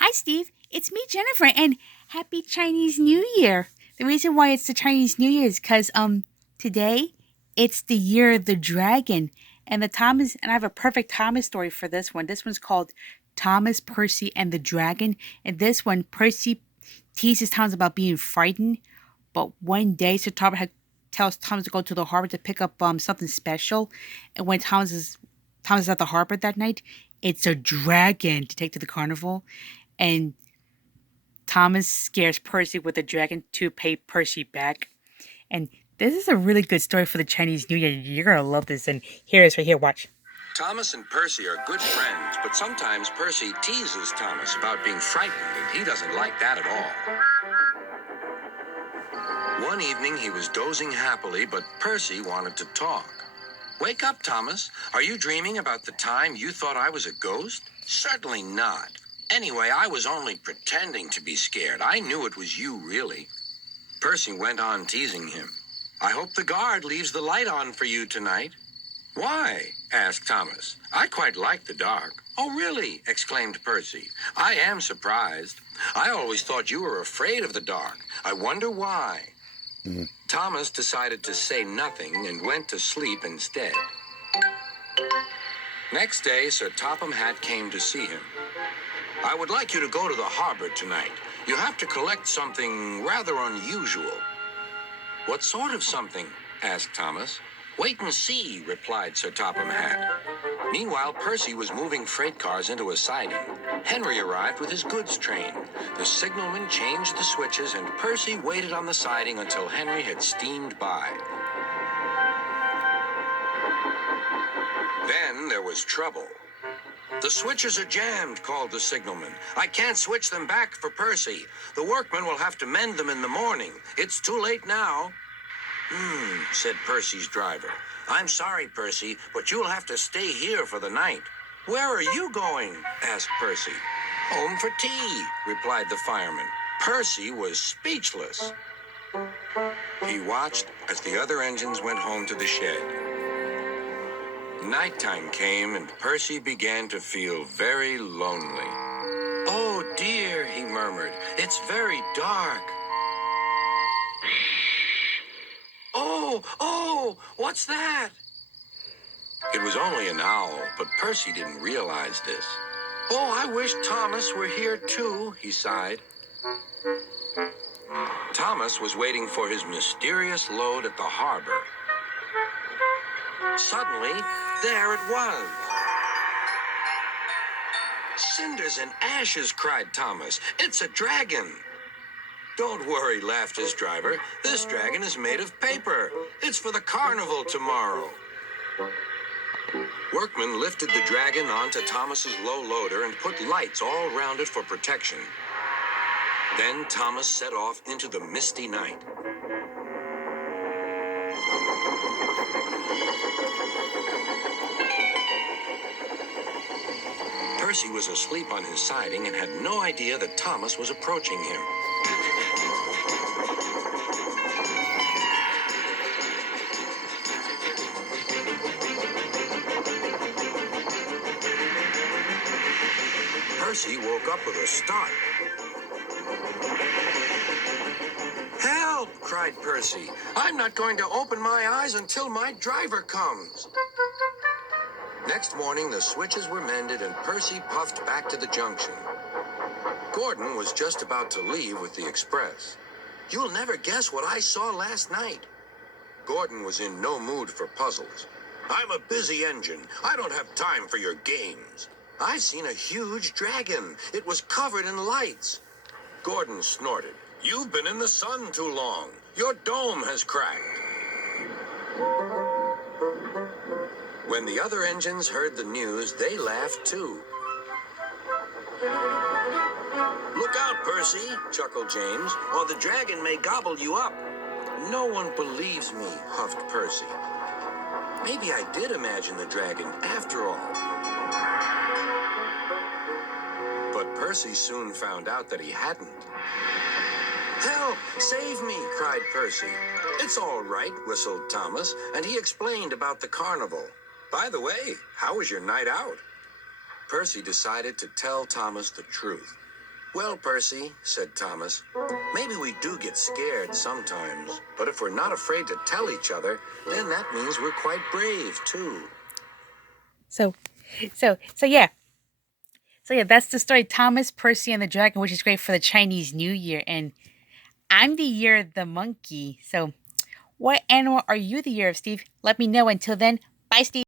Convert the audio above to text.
Hi, Steve. It's me, Jennifer, and happy Chinese New Year. The reason why it's the Chinese New Year is because today it's the year of the dragon, and the Thomas and I have a perfect Thomas story for this one. This one's called Thomas, Percy, and the Dragon. And this one, Percy teases Thomas about being frightened, but one day Sir Thomas tells Thomas to go to the harbor to pick up something special, and when Thomas is at the harbor that night, it's a dragon to take to the carnival and Thomas scares Percy with a dragon to pay Percy back. And this is a really good story for the Chinese New Year. You're gonna love this. And here it is right here. Watch. Thomas and Percy are good friends, but sometimes Percy teases Thomas about being frightened, and he doesn't like that at all. One evening, he was dozing happily, but Percy wanted to talk. Wake up, Thomas. Are you dreaming about the time you thought I was a ghost? Certainly not. Anyway, I was only pretending to be scared. I knew it was you, really. Percy went on teasing him. I hope the guard leaves the light on for you tonight. Why? Asked Thomas. I quite like the dark. Oh, really? Exclaimed Percy. I am surprised. I always thought you were afraid of the dark. I wonder why. Thomas decided to say nothing and went to sleep instead. Next day, Sir Topham Hatt came to see him. I would like you to go to the harbor tonight. You have to collect something rather unusual. What sort of something? Asked Thomas. Wait and see, replied Sir Topham Hatt. Meanwhile, Percy was moving freight cars into a siding. Henry arrived with his goods train. The signalman changed the switches, and Percy waited on the siding until Henry had steamed by. Then there was trouble. The switches are jammed, called the signalman. I can't switch them back for Percy. The workmen will have to mend them in the morning. It's too late now. Said Percy's driver. I'm sorry, Percy, but you'll have to stay here for the night. Where are you going? Asked Percy. Home for tea, replied the fireman. Percy was speechless. He watched as the other engines went home to the shed. Nighttime came, and Percy began to feel very lonely. Oh, dear, he murmured. It's very dark. Oh, what's that? It was only an owl, but Percy didn't realize this. Oh, I wish Thomas were here too, he sighed. Thomas was waiting for his mysterious load at the harbor. Suddenly, there it was. Cinders and ashes, cried Thomas. It's a dragon. Don't worry, laughed his driver. This dragon is made of paper. It's for the carnival tomorrow. Workmen lifted the dragon onto Thomas's low loader and put lights all around it for protection. Then Thomas set off into the misty night. Percy was asleep on his siding and had no idea that Thomas was approaching him. Percy woke up with a start. Help! Cried Percy. I'm not going to open my eyes until my driver comes. Next morning, the switches were mended and Percy puffed back to the junction. Gordon was just about to leave with the express. You'll never guess what I saw last night. Gordon was in no mood for puzzles. I'm a busy engine. I don't have time for your games. I've seen a huge dragon. It was covered in lights. Gordon snorted. You've been in the sun too long. Your dome has cracked. When the other engines heard the news, they laughed too. Look out, Percy, chuckled James, or the dragon may gobble you up. No one believes me, huffed Percy. Maybe I did imagine the dragon after all. But Percy soon found out that he hadn't. Help! Save me! Cried Percy. It's all right, whistled Thomas, and he explained about the carnival. By the way, how was your night out? Percy decided to tell Thomas the truth. Well, Percy, said Thomas, maybe we do get scared sometimes, but if we're not afraid to tell each other, then that means we're quite brave, too. So, so yeah. So yeah, that's the story, Thomas, Percy, and the Dragon, which is great for the Chinese New Year. And I'm the year of the monkey. So what animal are you the year of, Steve? Let me know. Until then, bye, Steve.